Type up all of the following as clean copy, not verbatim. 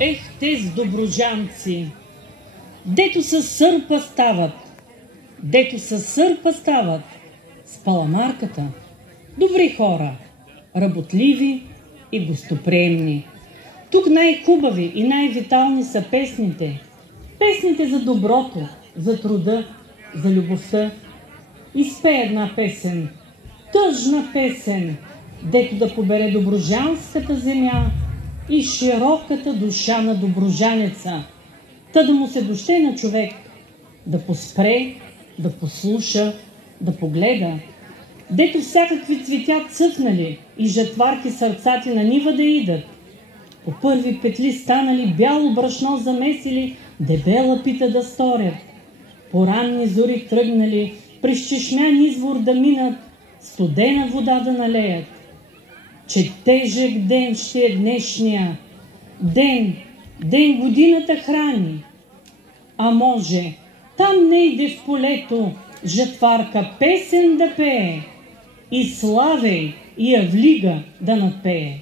Ех, тез доброжанци, дето със сърпа стават, с паламарката, добри хора, работливи и гостоприемни. Тук най-хубави и най-витални са песните. Песните за доброто, за труда, за любовта. Изпей една песен, тъжна песен, дето да побере доброжанската земя и широката душа на доброжанеца, та да му се доще на човек да поспре, да послуша, да погледа, дето всякакви цветя цъфнали и жатварки сърцати на нива да идат, по първи петли станали, бяло брашно замесили, дебела пита да сторят, по ранни зори тръгнали, през чешмян извор да минат, студена вода да налеят. Че тежък ден ще е днешния, ден годината храни. А може, там не иде в полето, жатварка песен да пее, и Славей и Авлига да надпее.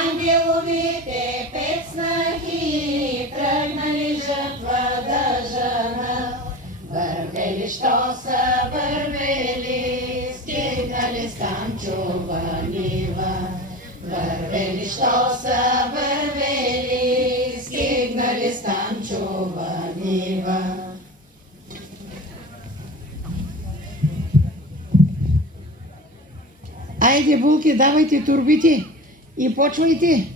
Ангеловите пецнахи тръгнали жатва да жена. Вървели, що са вървели, стигнали Станчова нива. Вървели, що са вървели, стигнали Станчова нива. Айде, булки, давайте турбите и почвайте,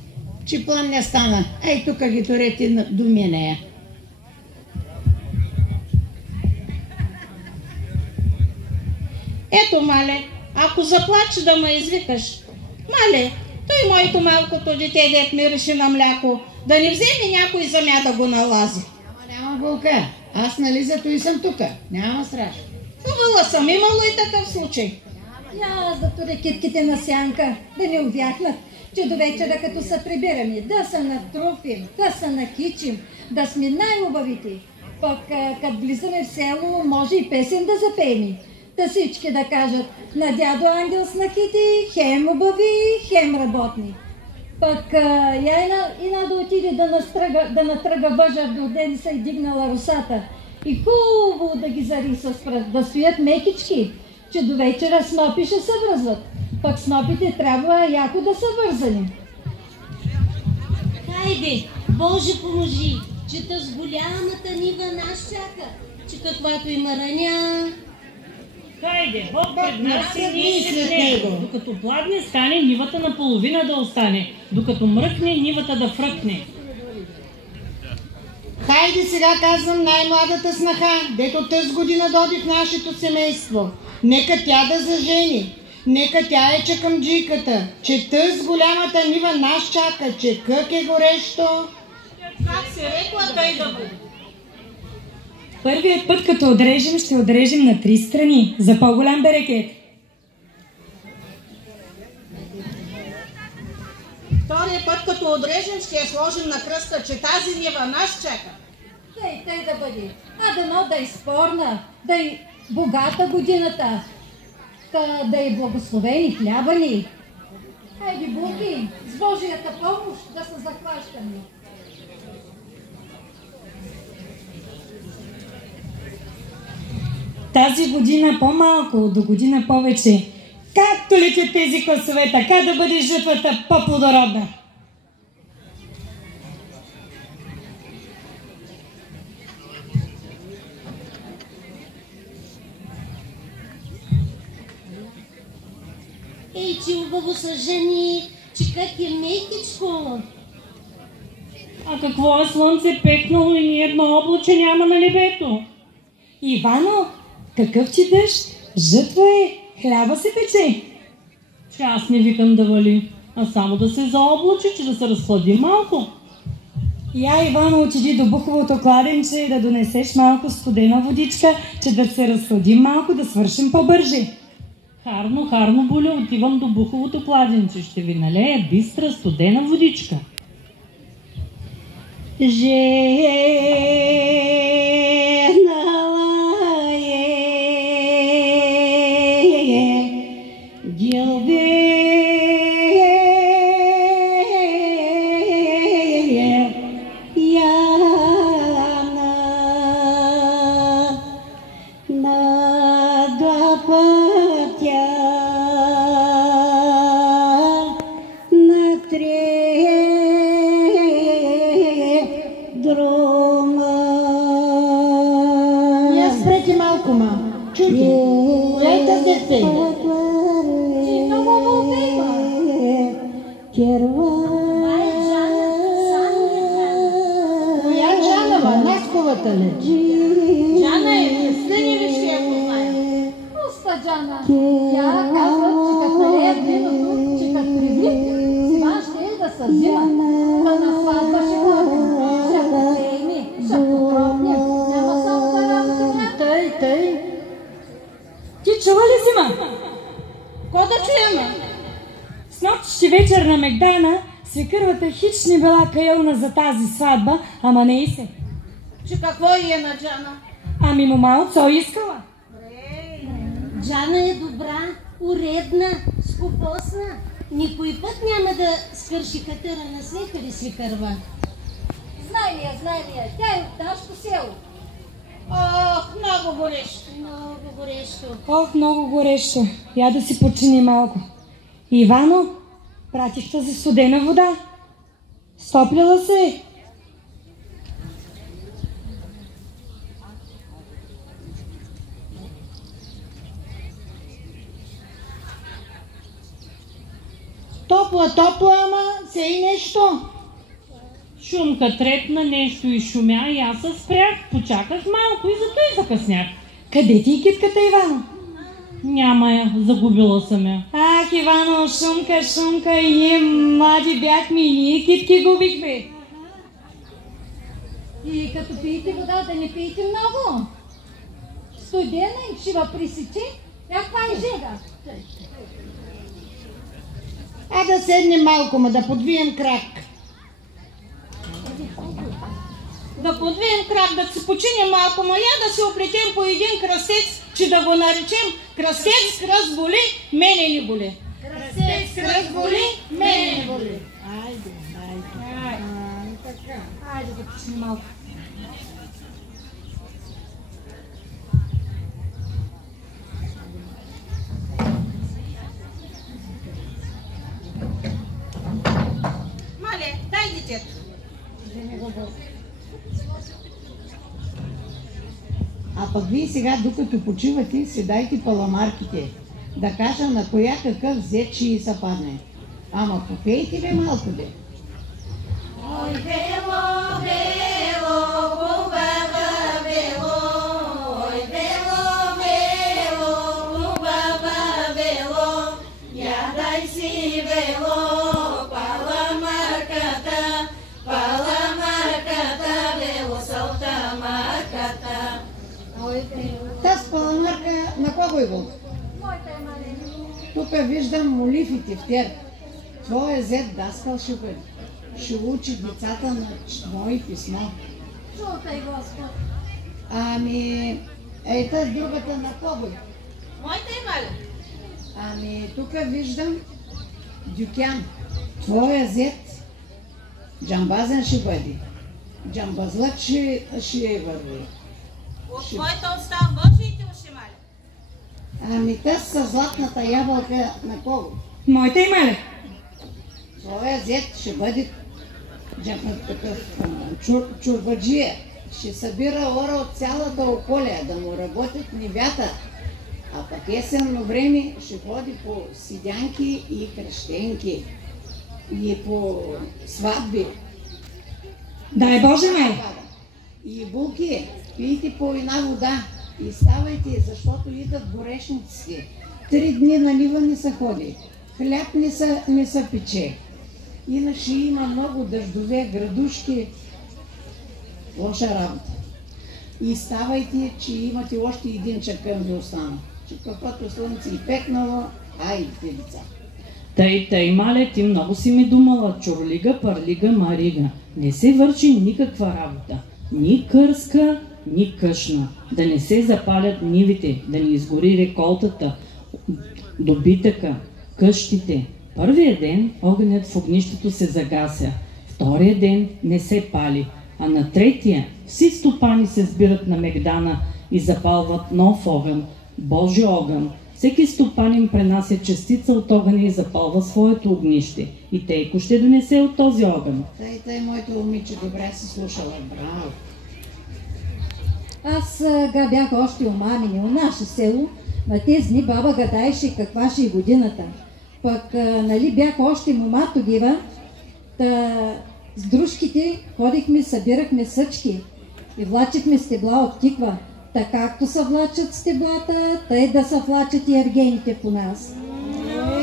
че план не стана. Ей, тук ги турете до мене. Ето, мале, ако заплачеш да ме извикаш. Мале, той моето малкото дете, дет ми реши на мляко, да не вземе някой земя да го налази. Няма, булка, аз нали зато и съм тука. Няма страш. Хубава съм, имало и такъв случай. Я да туре китките на сянка, да не увяхнат, че до вечера като са прибирани, да се натруфим, да се накичим, да сме най-убавите. Пък като влизаме в село, може и песен да запеем. Да всички да кажат на дядо Ангел с накити, хем убави, хем работни. Пък я ина да отиде да натръга въжа до ден се и дигнала русата. И хубаво да ги зариса с пръст, да стоят мекички, че до вечера снопи ще се връзват. Пък снопите трябва яко да са вързани. Хайде, Боже поможи, че тъж голямата нива нас чака, че каквато има раня. Хайде, Бог пред нас и ние след него. Докато пладне стане, нивата наполовина да остане. Докато мръкне, нивата да фръкне. Хайде сега казвам най-младата снаха, дето тъз година доди в нашето семейство. Нека тя да зажени, нека тя е чакамджийката, че тъз голямата нива нас чака, че кък е горещо. Как се рекла, тъй да бъде. Първият път, като отрежем, ще отрежем на 3 страни, за по-голям берекет. Вторият път, като отрежем, ще я сложим на кръста, че тази нива нас чака. Тъй да бъде. А дано да е спорна, да е богата годината, да е благословени хляба ни. Хайде, булки, с Божията помощ да се захващаме. Тази година по-малко, до година повече. Както летят тези класове, така да бъде жътвата по-плодородна. Ей, че убаво са жени, че как е мекичко. А какво е слънце пекнало и ни едно облаче няма на небето? Ивано, какъв ти дъжд? Жътва е, хляба се пече. Че аз не викам да вали, а само да се заоблачи, че да се разхлади малко. Я, Ивано, отиди до буховото кладенче да донесеш малко студена водичка, че да се разхладим малко, да свършим по-бърже. Харно, Буля, отивам до буховото кладенче. Ще ви налея бистра студена водичка. Женала е Я спрете малко, ма. Чуйте. Коя е тази дете? Ти много вълнува. Коя Джана, ма? Насковата ли? Джана е, стъни ли ще я познае? Пуста Джана. Тя казва, че като налея виното, че като привлити, сива ще е да се взима. Та на сватба ще ходим. Ще посейми, ще потропнем. Няма само да работим. Тъй. Ти чува ли си, ма? Ко да чуеме? С нощи вечер на Мегдана свекървата хич не била каялна за тази сватба, ама не и се. Че какво е на Джана? Ами мома отцо искала. Джана е добра, уредна, скопосна. Никой път няма да свърши катъра на снега ли свикърва. Знай ли я, тя е от нашото село. Ох, много горещо. Много горещо. Ох, много горещо. Я да си почини малко. Ивано, пратих тази студена вода. Стоплила се. Топла, ама се и нещо. Шумка трепна нещо и шумя и аз се спрях. Почаках малко и зато и закъснях. Къде ти е китката, Ивано? Няма я, загубила съм я. Ах, Ивано, шумка, и ние млади бяхме, и ние китки губихме. И като пиете вода, да не пиете много. Студена и ще ва пресече. Каква е жега? Да седнем малко, ма да подвием крак. Да подвием крак, да се починем малко, ма я да се оплетем по един кръстец, че да го наречем кръстец, кръст боли, мене не боли. Кръстец, кръст боли, мене не боли. Айде. Айде да почни малко. Мале, дай детето. А пък вие сега, докато почивате, си дайте паламарките. Да кажа на коя какъв взет ще са падне. Ама попейте бе малко де. Ой, бело, бело, хубава бело, ой, бело, бело, хубава бело, я дай си бело, паламарката, бело, салтамарката. Таз паламарка на кого е бил? Тук виждам молифите в тях. Твоя зет даскал ще бъде. Ще учи децата на мои писмо. Чултай, Господ. Ами, ейта другата на кого е? Моята е, мале. Ами, тук виждам Дюкян. Твоя зет джамбазен ще бъде. Джамбазлът ще върви. От твоята остава Божиите уши, мале. Ами, тъс със златната ябълка на кого? Моята има ли? Твоя зет ще бъде чурбаджия. Ще събира ора от цялата околия, да му работят нивята. А пък есенно време ще ходи по сидянки и кръщенки. И по сватби. Дай Боже, май! И булки, пийте по една вода. И ставайте, защото идат горешниците. 3 дни налива не са ходи. Хляб не са пече. Иначе има много дъждове, градушки. Лоша работа. И ставайте, че имате още един чакъм ви остана. Че каквото слънце и пекнало, айде деца. Тъй, мале, ти много си ми думала. Чурлига, парлига, марига. Не се върши никаква работа. Ни кърска, ни къшна. Да не се запалят нивите, да не изгори реколтата, добитъка, къщите. Първия ден огънят в огнището се загася. Втория ден не се пали. А на третия всички стопани се сбират на Мегдана и запалват нов огън, Божи огън, Всеки стопанин пренася частица от огъня и запалва своето огнище. И тейко ще донесе от този огън. Тъй, моето момиче, добре си слушала. Браво! Аз бях още у мамини, у наше село. На тези дни баба гадаеше каква ще е годината. Пък, нали, бях още мома тогава. С дружките ходихме, събирахме съчки и влачихме стебла от тиква. Така както се влачат стеблата, тъй да се влачат и ергените по нас.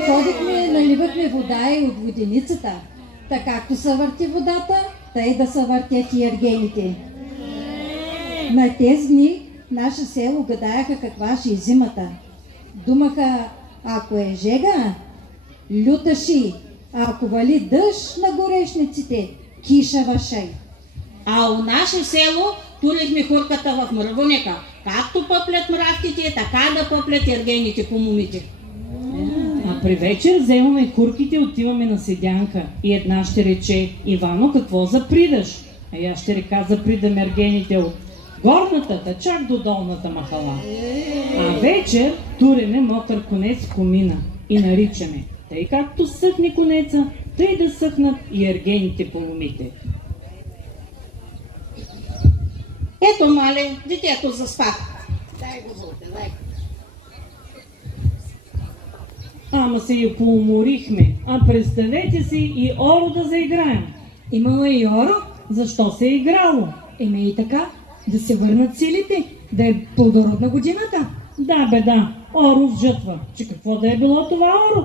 Ходихме, наливахме вода и от воденицата. Така както се върти водата, тъй да се въртят и ергените. На тези дни в наше село гадаеха каква ще е зимата. Думаха, ако е жега, люта ши, ако вали дъжд на горешниците, киша вашай. А у наше село турихме хурката в мравуника. Както пъплят мравките, така да пъплят ергените по мумите. А при вечер вземаме хурките и отиваме на седянка. И една ще рече: Ивано, какво запридаш? А аз ще река: запридам ергените от горната, да чак до долната махала. А вечер туреме мокър конец в комина и наричаме: тъй както съхне конеца, тъй да съхнат и ергените по мумите. Ето, мале, детето заспа. Дай го, Золте, дай. Ама се и поуморихме. А представете си и оро да заиграем. Имало и оро? Защо се е играло? Еме и така, да се върнат силите, да е плодородна годината. Да, беда, оро в жътва. Че какво да е било това оро?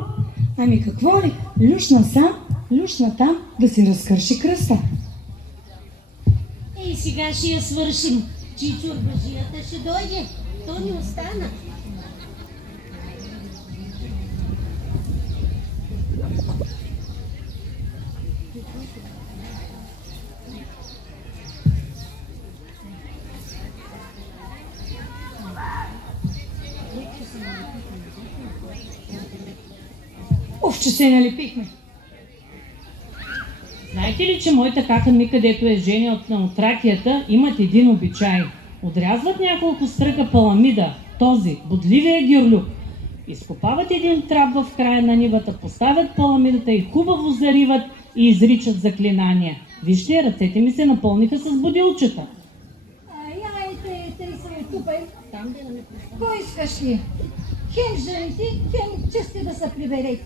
Ами какво ли? Люшна сам, люшна там, да се разкърши кръста. Ей, сега ще я свършим. Чичо, бажията ще дойде. То ни остана. Оф, че се налепихме. Знаете ли, че моята кака ми, където е Женя от Тракията, имат един обичай. Отрязват няколко стръка паламида, този, бодливия гюрлюк. Изкопават един трап в края на нивата, поставят паламидата и хубаво зариват и изричат заклинания. Вижте, ръцете ми се напълниха с бодилчета. Тъй се тупай. Там да ме пуска. Кой искаш ли? Хем жените, хем чести да се приберете.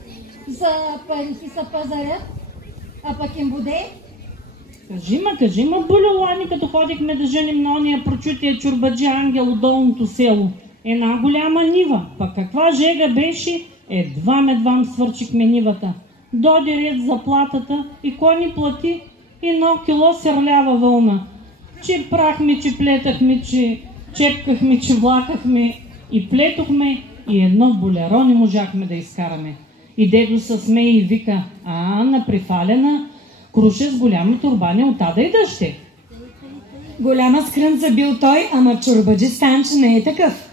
За парите са пазарят, а пък им буде. Кажи ма, булюлани, като ходихме да женим на ония прочутия чурбаджи ангел от долното село. Една голяма нива, пък каква жега беше, едвам свърчихме нивата. Доди ред за платата и кой ни плати? Едно кило сърлява вълна. Че прахме, че плетахме, че чепкахме, че влакахме и плетохме и едно болеро не можахме да изкараме. И дедо се смее и вика: на прифалена круша с голяма турбаня от ада и дъще. Голяма скрънца бил той, ама чурбаджи Станчо не е такъв.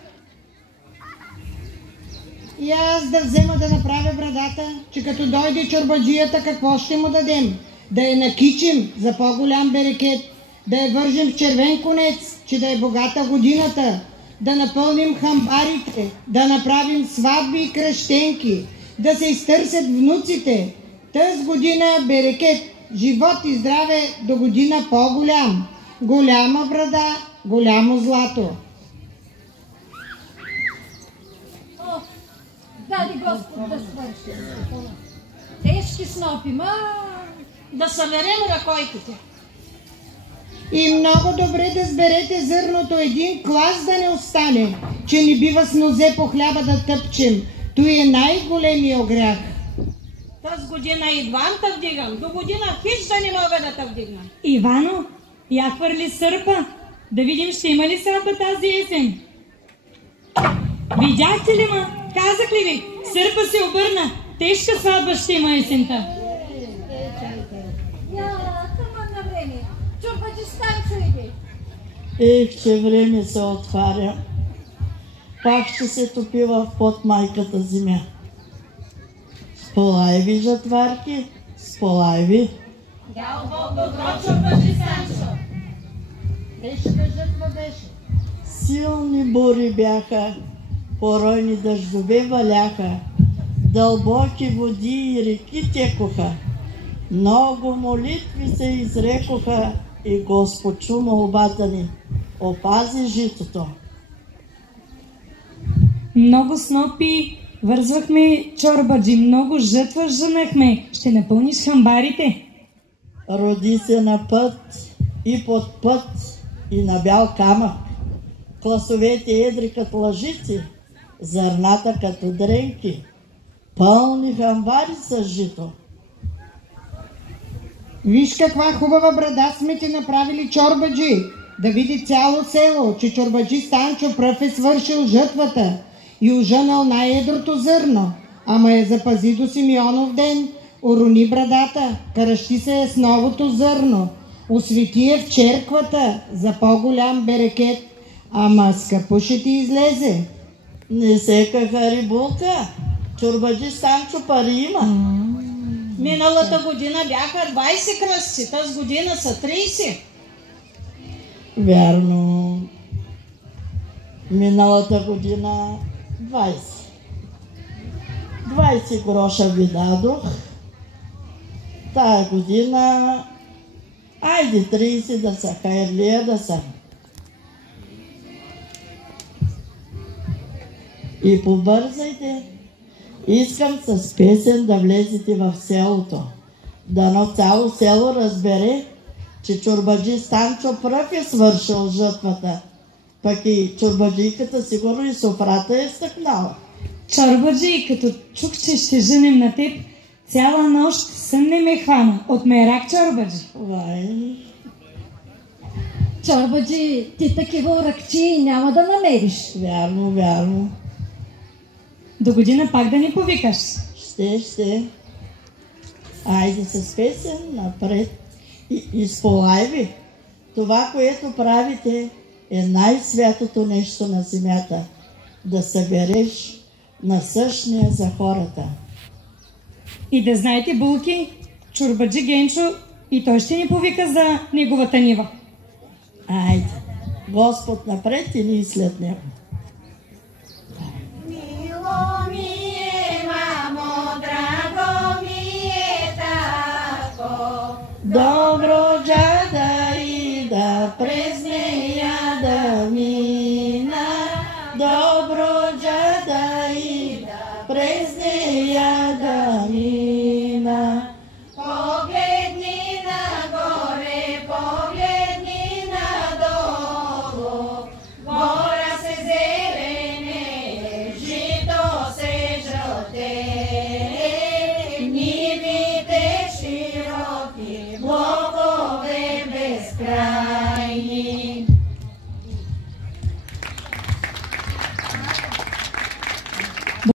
И аз да взема да направя брадата, че като дойде чорбаджията, какво ще му дадем? Да я накичим за по-голям берекет, да я вържем в червен конец, че да е богата годината, да напълним хамбарите, да направим сватби и кръщенки, да се изтърсят внуците. Тъз година берекет, живот и здраве, до година по-голям. Голяма брада, голямо злато. Дади Господ да свърши. Тежки снопи, Да съберем ръкойките. И много добре да сберете зърното, един клас да не остане, че не бива с нозе по хляба да тъпчем. Той е най-големия грях. Таз година идвам те вдигам, до година хич да не мога да те вдигна. Ивано, я хвърли сърпа. Да видим ще има ли сватба тази есен. Видяхте ли ма? Казах ли ви? Сърпа се обърна. Тежка сватба ще има есента. Тъмън на време. Чурбаджи Станчо иде. Че време се отваря. Пак ще се топива в под майката земя. Сполай ви, жатварки, сполай ви. Дял Бог добро, Чурбаджи Станчо. Тежка жътва беше. Силни бури бяха, поройни дъждове валяха, дълбоки води и реки текоха. Много молитви се изрекоха и Господ чу молбата ни. Опази житото. Много снопи вързвахме, чорбаджи, много жътва жънахме. Ще напълниш хамбарите? Роди се на път и под път и на бял камък. Класовете едри като лъжици, зърната като дренки. Пълни хамбари с жито. Виж каква хубава брада сме ти направили, чорбаджи. Да види цяло село, че чорбаджи Станчо пръв е свършил жътвата и ожънал най-едрото зърно. Ама я запази до Симеонов ден, урони брадата, кръщи се е с новото зърно. Освети е в черквата за по-голям берекет, ама скъпо ще ти излезе. Не секаха рибулка, чорбаджи Станчо пари има. Миналата година бяха 20 кръстци, тази година са 30. Вярно. Миналата година 20. 20 гроша ви дадох. Тая година айде 30 да са, хайрлия да са. И побързайте. Искам с песен да влезете в селото. Дано цяло село разбере, че чорбаджи Станчо пръв е свършил жътвата. Пък и чорбаджийката сигурно и софрата е стъкнала. Чорбаджи, като чух, че ще женим на теб, цяла нощ сън не ме хвана. От мерак, чорбаджи. Вай. Чорбаджи, ти такива уракчи няма да намериш. Вярно, вярно. До година пак да ни повикаш. Ще. Айде с песен напред. И сполай ви. Това, което правите, е най-святото нещо на земята. Да събереш насъщния за хората. И да знаете, булки, чорбаджи Генчо и той ще ни повика за неговата нива. Айде, Господ напред и ние след него. Мило ми е, мамо, драго ми е тако. Добро джада и да през нея да мина. Добро джада и да през нея да мина. Погледни нагоре, погледни надолу. Гора се зелене, жито се жълтее. Нивите широки, блокове безкрайни.